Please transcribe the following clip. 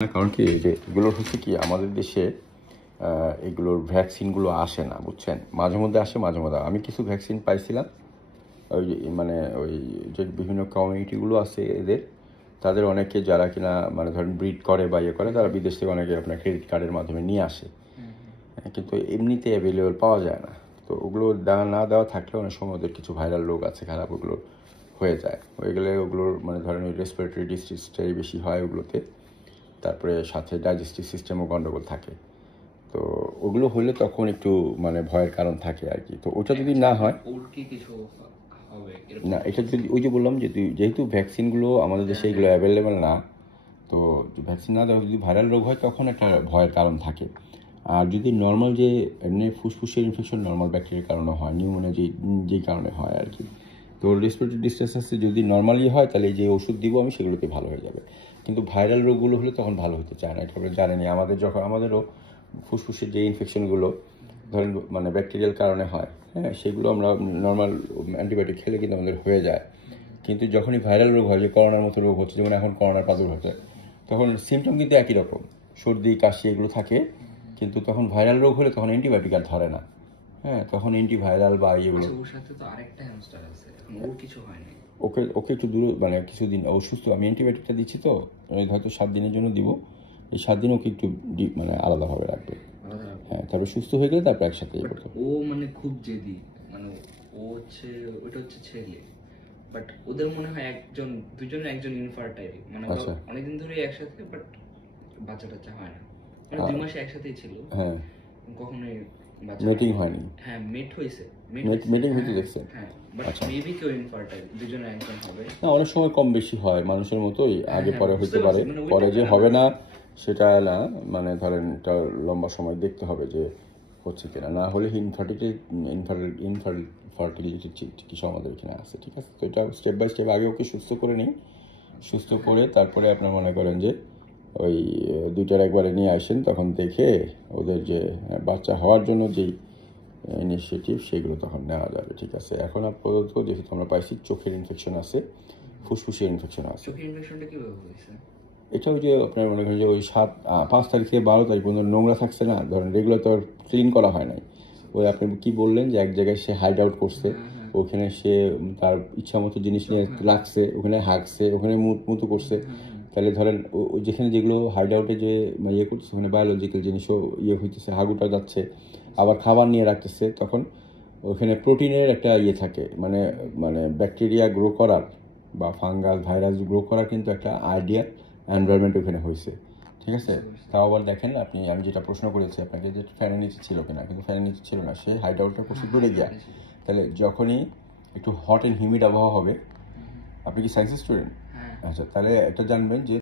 কারণ কি যে এগুলোর হচ্ছে কি আমাদের দেশে এগুলোর ভ্যাকসিনগুলো আসে না, বুঝছেন? মাঝে মধ্যে আসে, মাঝে মধ্যে আমি কিছু ভ্যাকসিন পাইছিলাম। ওই মানে ওই যে বিভিন্ন কমিউনিটিগুলো আছে এদের, তাদের অনেকে যারা কিনা মানে ধরেন ব্রিড করে বা ইয়ে করে, তারা বিদেশ থেকে অনেকে আপনার ক্রেডিট কার্ডের মাধ্যমে নিয়ে আসে। কিন্তু এমনিতে অ্যাভেলেবল পাওয়া যায় না। তো ওগুলো দেওয়া না দেওয়া থাকলে অনেক সময় ওদের কিছু ভাইরাল রোগ আছে খারাপ, ওগুলো হয়ে যায়। হয়ে গেলে ওগুলোর মানে ধরেন ওই রেসপিরেটরি ডিস্ট্রিজটাই বেশি হয় ওগুলোতে। তারপরে সাথে ডাইজেস্টিভ সিস্টেমও গন্ডগোল থাকে। তো ওগুলো হলে তখন একটু মানে ভয়ের কারণ থাকে আর কি। তো ওটা যদি না হয়, না এটা যদি ওই যে বললাম যে যেহেতু ভ্যাকসিনগুলো আমাদের দেশে এগুলো অ্যাভেলেবেল না, তো ভ্যাকসিন না দেওয়া যদি ভাইরাল রোগ হয় তখন একটা ভয়ের কারণ থাকে। আর যদি নর্মাল যে এমনি ফুসফুসের ইনফেকশন নর্মাল ব্যাকটেরিয়ার কারণে হয়, নিউমোনিয়া যেই কারণে হয় আর কি, তো রেসপিরেটরি ডিস্ট্রেসে যদি নর্মালি হয় তাহলে যে ওষুধ দিব আমি সেগুলোতে ভালো হয়ে যাবে। কিন্তু ভাইরাল রোগগুলো হলে তখন ভালো হতে চায় না। এটা আমরা জানেনি, আমাদেরও ফুসফুসের যে ইনফেকশনগুলো ধরেন মানে ব্যাকটেরিয়াল কারণে হয়, হ্যাঁ, সেগুলো আমরা নর্মাল অ্যান্টিবায়োটিক খেলে কিন্তু আমাদের হয়ে যায়। কিন্তু যখনই ভাইরাল রোগ হয়, যে করোনার মতো রোগ হচ্ছে, যেমন এখন করোনার প্রাদুর্ভাব হচ্ছে, তখন সিমটম কিন্তু একই রকম, সর্দি কাশি এগুলো থাকে। কিন্তু তখন ভাইরাল রোগ হলে তখন অ্যান্টিবায়োটিক আর ধরে না। হ্যাঁ, তখন অ্যান্টিভাইরাল বা এগুলো। ওর সাথে তো আরেকটা হ্যামস্টার আছে, ওর কিছু হয়নি। ওকে ওকে একটু দূর মানে কিছুদিন ও সুস্থ, আমি অ্যান্টিবায়োটিকটা দিচ্ছি তো, হয়তো 7 দিনের জন্য দিব। এই 7 দিন ওকে একটু মানে আলাদাভাবে রাখবে। হ্যাঁ, তারপর সুস্থ হয়ে গেলে তারপর একসাথে করতে হবে। ও মানে খুব জেদি, মানে ও হচ্ছে ওটা হচ্ছে ছেলে, বাট ওদের মনে হয় দুজনের একজন ইনফার্টাইল, মানে অনেকদিন ধরে একসাথে, বাট বাচ্চা টাচ্চা হয় না। মানে 2 মাস একসাথেই ছিল, হ্যাঁ, কখনোই মেটিং হয়নি। হ্যাঁ, মেট হয়েছে, মেটিং হইতে দেখছেন? হ্যাঁ, বাট মেবি কেউ ইনফার্টাইল, দুজনের একজন হবে না, অনেক সময় কম বেশি হয়, মানুষের মতোই আগে পরে হইতে পারে। মানে পরে যে হবে না সেটা না, মানে ধরেন এটা লম্বা সময় দেখতে হবে যে হচ্ছে কিনা। না হলে ইনফার্টিলিটি চিকিৎসা আমাদের এখানে আছে, ঠিক আছে? তো এটা স্টেপ বাই স্টেপ আগে ওকে সুস্থ করে নিই, সুস্থ করে তারপরে আপনার মনে করেন যে ওই 2টার একবারে নিয়ে আসেন, তখন দেখে ওদের যে বাচ্চা হওয়ার জন্য যেই ইনিশিয়েটিভ সেগুলো তখন নেওয়া যাবে, ঠিক আছে? এখন আপাতত যেহেতু আমরা পাইছি চোখের ইনফেকশন আছে, ফুসফুসের ইনফেকশন আছে। চোখের ইনফেকশনটা কিভাবে হয়েছে? এটা ওই যে আপনার মনে করেন যে ওই 5 তারিখ থেকে 12 তারিখ পর্যন্ত নোংরা থাকছে না, ধরেন রেগুলার তো ক্লিন করা হয় নাই। ওই আপনি কি বললেন যে এক জায়গায় সে হাইড আউট করছে, ওখানে সে তার ইচ্ছা মতো জিনিস নিয়ে রাখছে, ওখানে হাঁকছে, ওখানে মুতু করছে। তাহলে ধরেন যেখানে যেগুলো হাইড আউটে যে ইয়ে করতেছে, ওখানে বায়োলজিক্যাল জিনিসও ইয়ে হইতেছে, হাগুটা যাচ্ছে, আবার খাবার নিয়ে রাখতেছে, তখন ওখানে প্রোটিনের একটা ইয়ে থাকে, মানে মানে ব্যাকটেরিয়া গ্রো করার বা ফাঙ্গাস ভাইরাস গ্রো করার কিন্তু একটা আইডিয়া এনভায়রনমেন্ট ওখানে হয়েছে, ঠিক আছে? তাও আবার দেখেন আপনি, আমি যেটা প্রশ্ন করেছি আপনাকে যে ফ্যানের নিচে ছিল কিনা, কিন্তু ফ্যানের নিচে ছিল না, সে হাইড আউটটা করছে দূরে গিয়া। তাহলে যখনই একটু হট অ্যান্ড হিউমিড আবহাওয়া হবে, আপনি কি সায়েন্স স্টুডেন্ট? আচ্ছা, তাহলে এটা জানবেন যে